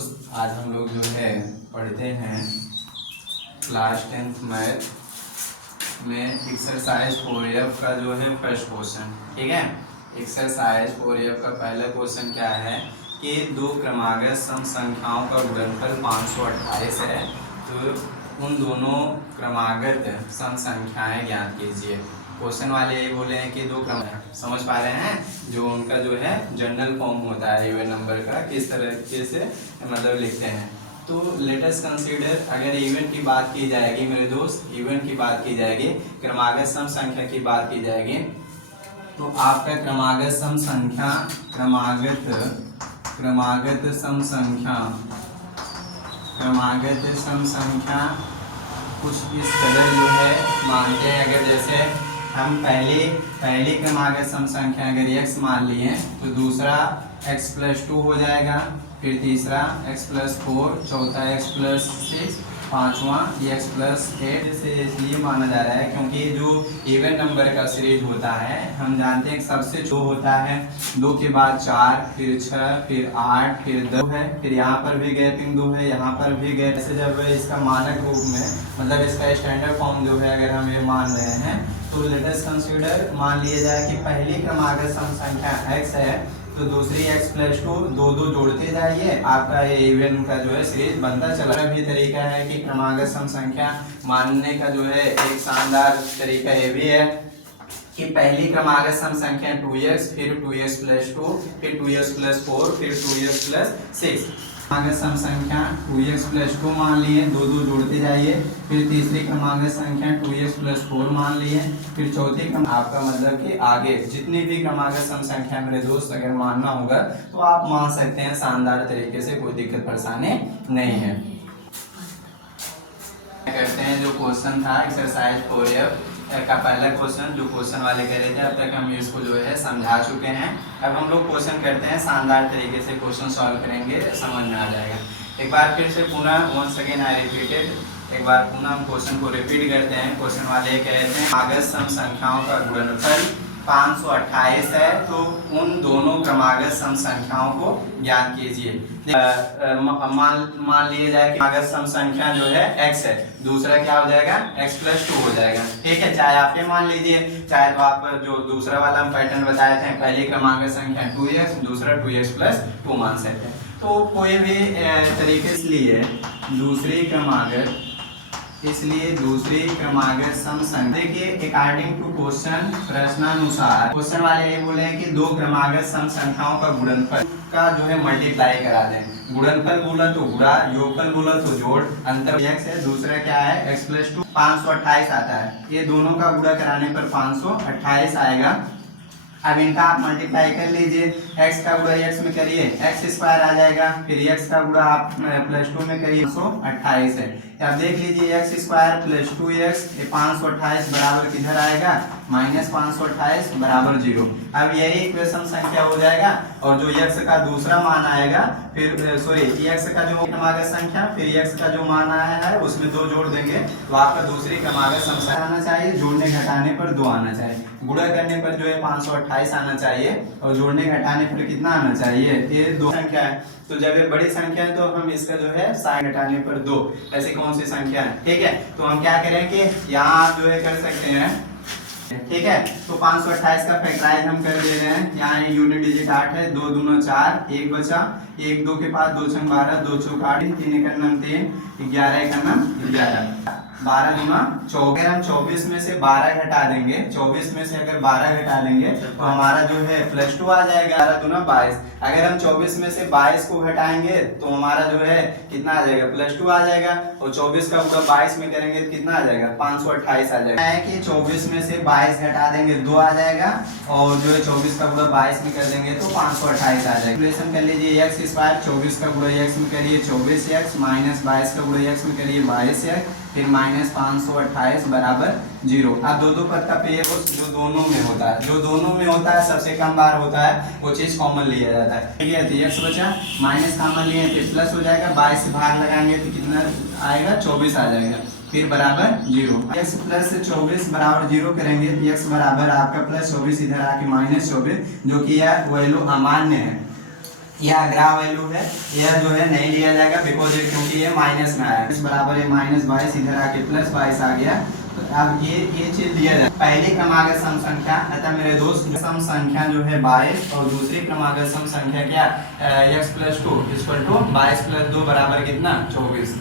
दोस्त, आज हम लोग जो है पढ़ते हैं क्लास 10th मैथ में एक्सरसाइज 4F का जो है फर्स्ट क्वेश्चन। ठीक है, एक्सरसाइज 4F का पहला क्वेश्चन क्या है कि दो क्रमागत सम संख्याओं का गुणनफल 528 है, तो उन दोनों क्रमागत सम संख्याएं ज्ञात कीजिए। क्वेश्चन वाले ये बोले हैं कि दो क्रम समझ पा रहे हैं, जो उनका जो है जनरल फॉर्म होता है इवन नंबर का, किस तरीके से मतलब लिखते हैं। तो लेट अस कंसीडर, अगर इवन की बात की जाएगी मेरे दोस्त, इवन की बात की जाएगी, क्रमागत सम संख्या की बात की जाएगी, तो आपका क्रमागत सम संख्या क्रमागत सम संख्या कुछ इस तरह जो है मानते हैं। अगर जैसे हम पहली क्रमागत सम संख्या अगर x मान लिए तो दूसरा x+2 हो जाएगा, फिर तीसरा x+4, चौथा x+6, पांचवा x+8। जैसे इसलिए माना जा रहा है क्योंकि जो इवन नंबर का सीरीज होता है, हम जानते हैं सबसे जो होता है 2 के बाद 4, फिर 6, फिर 8, फिर 2 है, फिर यहाँ पर भी गैपिंग 2 है, यहाँ पर भी गैप। ऐसे जब इसका मानक रूप में मतलब इसका स्टैंडर्ड फॉर्म जो है अगर हम ये मान रहे हैं, तो लेट अस कंसीडर मान लिया जाए कि पहली क्रमागत सम संख्या x है, तो दूसरी x+2, दो जोड़ते जाइए, आपका ये इवन का जो है सीरीज बनता चला। भी तरीका है कि क्रमागत सम संख्या मानने का जो है एक शानदार तरीका ये भी है कि पहली क्रमागत सम संख्या 2x, फिर 2x+2, फिर 2x+4, फिर 2x+6। क्रमागत सम संख्या 2x+2 मान लिए, दो जोड़ते जाइए, फिर तीसरी क्रमागत संख्या 2x+4 मान लिए, फिर चौथी आपका मतलब कि आगे जितनी भी क्रमागत सम संख्या मेरे दोस्त अगर मानना होगा तो आप मान सकते हैं शानदार तरीके से, कोई दिक्कत परेशानी नहीं है। करते हैं जो क्वेश्चन था एक्सरसाइज 4F का पहला क्वेश्चन, जो क्वेश्चन वाले कह रहे थे, अब तक हम इसको जो है समझा चुके हैं। अब हम लोग क्वेश्चन करते हैं, शानदार तरीके से क्वेश्चन सॉल्व करेंगे, समझ में आ जाएगा। एक बार फिर से पुनः वंस अगेन आई रिपीटेड, एक बार पुनः हम क्वेश्चन को रिपीट करते हैं। क्वेश्चन वाले कह रहे थे क्रमागत सम संख्याओं का गुणनफल 528 है, तो उन दोनों क्रमागत सम संख्याओं को ज्ञात कीजिए। मान लिया जाए कि क्रमागत सम संख्या जो है x है, दूसरा क्या हो जाएगा x+2 हो जाएगा। ठीक है, चाहे आप ये मान लीजिए, चाहे तो आप जो दूसरा वाला हम पैटर्न बताए थे, पहली क्रमागत संख्या 2x, दूसरा 2x+2 मान सकते हैं। तो कोई भी तरीके इसलिए दूसरी क्रमागत सम संख्या के अकॉर्डिंग टू क्वेश्चन, प्रश्नानुसार क्वेश्चन वाले ये बोले हैं कि दो क्रमागत सम संख्याओं का गुणनफल का जो है मल्टीप्लाई करा दें। गुणनफल बोला तो गुणा, योगफल बोला तो जोड़, अंतर x है, दूसरा क्या है x+2, 528 आता है। ये दोनों का गुणा कराने पर 528 आएगा। अब इनका आप मल्टीप्लाई कर लीजिए, x का गुणा x में करिए, x² आ जाएगा, फिर x का गुणा आप +2 में करिए, 528 है। अब देख लीजिए x² + 2x, ये 528 बराबर किधर आएगा, -528 बराबर 0। अब यही इक्वेशन संख्या हो जाएगा, और जो x का दूसरा मान आएगा, फिर सॉरी x का जो क्रमागत संख्या, फिर x का जो मान आया है उसमें 2 जोड़ देंगे, तो आपका दूसरी क्रमागत संख्या आना चाहिए, जोड़ने घटाने पर 2 आना चाहिए, गुणा करने पर जो है 528 आना चाहिए, और जोड़ने घटाने पर कितना आना चाहिए, ये 2 संख्या है। तो जब ये बड़ी संख्या है तो हम इसका जो है 60 घटाने पर 2, ऐसी कौन सी संख्या है। ठीक है, तो हम क्या करें कि यहाँ आप जो है कर सकते हैं। ठीक है, तो 528 का फैक्टराइज हम कर दे रहे हैं। यहाँ यूनिट डिजिट 8 है, 2 दूना 4, 1 बचा, 1 2 के पास 2 छंग 12, 2 चौक 8, 3 एक 3, 11 एक 11, 12 दूना 24। हम 24 में से 12 घटा देंगे, 24 में से अगर 12 घटा देंगे तो हमारा जो है +2 आ जाएगा, 12 दूना 22। अगर हम 24 में से 22 को घटाएंगे तो हमारा जो है कितना आ जाएगा, +2 आ जाएगा, और 24 का गुणा 22 में करेंगे तो कितना आ जाएगा, 528 आ जाएगा। है कि 24 में से 22 घटा देंगे 2 आ जाएगा, और जो है 24 का गुणा 22 में कर देंगे तो 528 आ जाएगा। कैलकुलेशन कर लीजिए, x² 24 का गुणा x में करिए 24x, -22 का गुणा x में करिए 22x, फिर -528 बराबर 0। अब दो पद का पेय जो दोनों में होता है, सबसे कम बार होता है, वो चीज कॉमन लिया जाता है। ठीक है, तो x बचा, माइनस कॉमन लिए फिर प्लस हो जाएगा, 22 से भाग लगाएंगे तो कितना आएगा, 24 आ जाएगा, फिर बराबर 0। x प्लस 24 बराबर 0 करेंगे तो x बराबर आपका +24 इधर आके -24, जो कि यह वैल्यू अमान्य है। यह अगला वैल्यू है, यह जो है नहीं लिया जाएगा बिकॉज ये क्योंकि ये माइनस में आया, इस बराबर है -22 इधर आके +22 आ गया। तो अब ये चीज दिया जाए पहली क्रमागत सम संख्या, अतः मेरे दोस्त सम संख्या जो है 22 और दूसरी क्रमागत सम संख्या क्या x + 2 = 22 + 2 बराबर कितना 24।